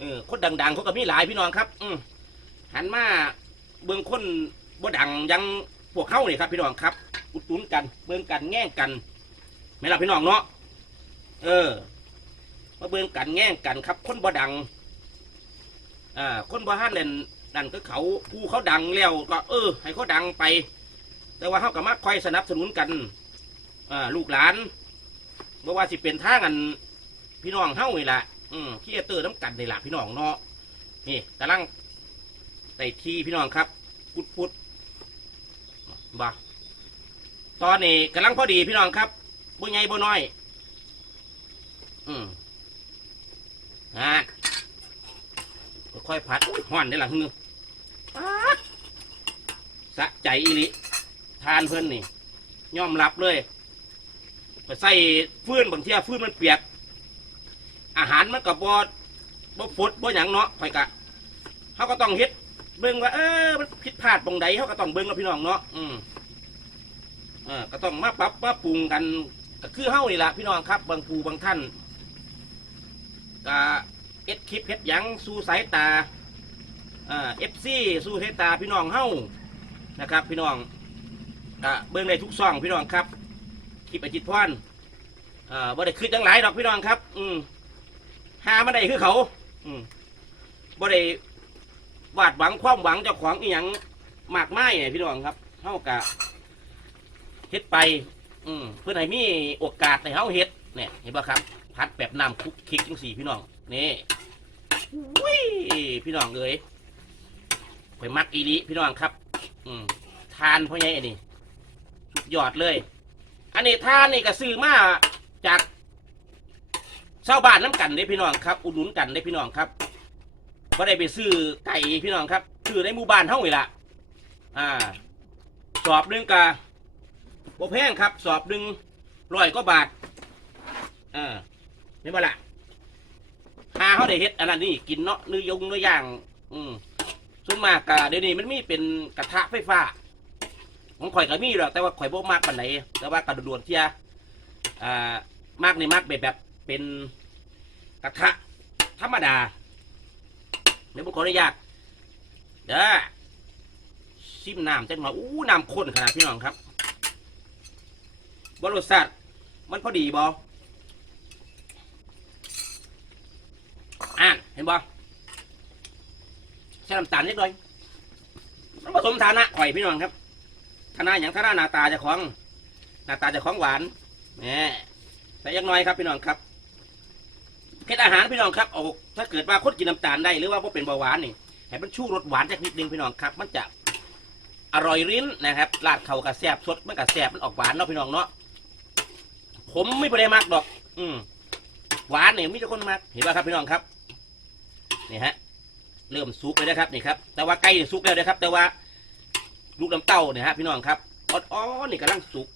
เออคนดัง ๆ เขาก็มีหลายพี่น้องครับ อืมหันมาเบิ่งคนบ่ดังยังพวกเขานี่ครับ พี่น้องครับ อุดหนุนกันเบิ่งกันแง่งกันไม่ล่ะพี่น้องเนาะเออ มาเบิ่งกันแง่งกันครับ คนบ่ดังอ่าคนบ่ฮั่นเล่นนั่นก็เขาผู้เขาดังแล้วก็ เออ ให้เขาดังไป แต่ว่าเขาก็มาคอยสนับสนุนกันอ่าลูกหลานบ่ว่าสิเป็นท่างันพี่น้องเฮานี่แหละ อืมพี่เตอร์น้ำกันนี่แหละพี่น้องเนาะนี่กำลังไต่ทีพี่น้องครับพุดพุดบ่าตอนนี้กำลังพอดีพี่น้องครับบ่ใหญ่บ่น้อย อืมอ่าค่อยๆผัดห่อนได้หลังนึงสะใจอีลิทานเพื่อนนี่ย่อมรับเลยไปใส่ฟืนบางทีฟืนมันเปียก อาหารมันกับบอบ่ฟดบ่หยังเนาะไปกะเขาก็ต้องเฮ็ดเบิ่งว่าเออมันผิดพลาดตรงใดเขาก็ต้องเบิ่งแล้วพี่น้องเนาะอืมเออก็ต้องมาปรับมาปรุงกันก็คือเฮานี่แหละพี่น้องครับ บางผู้บางท่านก็เอ็ดคลิปเฮ็ดหยังสู่สายตาเอ่อฟซีสู่สายตาพี่น้องเฮานะครับ พี่น้องก็เบิ่งได้ทุกช่องพี่น้องครับคลิปอจิตพรเอ่อบ่ได้คืดจังหลายดอกพี่น้องครับ อืม หามาได้คือเขาอืมบ่ได้วาดหวังความหวังเจ้าของอีหยังมากมายเนี่ยพี่น้องครับเฮากะเฮ็ดไป อืมเพื่อให้มีโอกาสให้เฮาเฮ็ดเนี่ยเห็นป่ะครับ พัดแบบน้ำคลุกคลิกจังสี่พี่น้องนี่อุ้ยพี่น้องเอ้ยไปมักอีดีพี่น้องครับ อืมทานพ่อใหญ่อันนี้สุดยอดเลย อันนี้ทานนี่ก็ซื้อมาจาก ชาวบ้านน้ำกันได้พี่น้องครับ อุดหนุนกันได้พี่น้องครับก็ได้ไปซื้อไก่พี่น้องครับซื้อในหมู่บ้านเท่าไหร่ละอ่า สอบหนึ่งกะบ่แพงครับ สอบหนึ่งร้อยก็บาทอ่านี่มาละหาเขาได้เฮ็ดอันนั้นนี่กินเนาะเนื้อยงเนื้อย่าง อืมส่วนมากกะเดี๋ยวนี้มันมีเป็นกระทะไฟฟ้าของข่อยก็มีหรอกแต่ว่าข่อยบ่มากปานไหนแต่ว่ากระโดดๆเทียอ่ามากในมากแบบแบบ เป็นกระทะธรรมดาเดี๋ยวผมขออนุญาตเด้อชิมน้ำจังหน่อยอู้น้ำข้นขนาดพี่น้องครับบรสชาติมันพอดีบออ่านเห็นบอใช้น้ำตาลนิดหน่อยมันผสมฐานะข่อยพี่น้องครับฐานะอย่างฐานะหน้าตาจะของหน้าตาจะของหวานเนี่ยแต่อยังน้อยครับพี่น้องครับ เฮ็ดอาหารพี่น้องครับเอาถ้าเกิดว่าคนกินน้ำตาลได้หรือว่าพวกเป็นเบาหวานนี่ให้มันชูรสหวานสักนิดนึงพี่น้องครับ มันจะอร่อยลิ้นนะครับราดเข่ากระแซบสดมันกระแซบมันออกหวานเนาะพี่น้องเนาะผมไม่พอได้มากดอก อืมหวานเนี่ยมีแต่คนมากเห็นป่ะครับพี่น้องครับนี่ฮะ เริ่มสุกเลยนะครับนี่ครับ แต่ว่าใกล้จะสุกแล้วนะครับ แต่ว่าลูกน้ำเต้าเนี่ยฮะพี่น้องครับอ่อนๆนี่กำลังสุก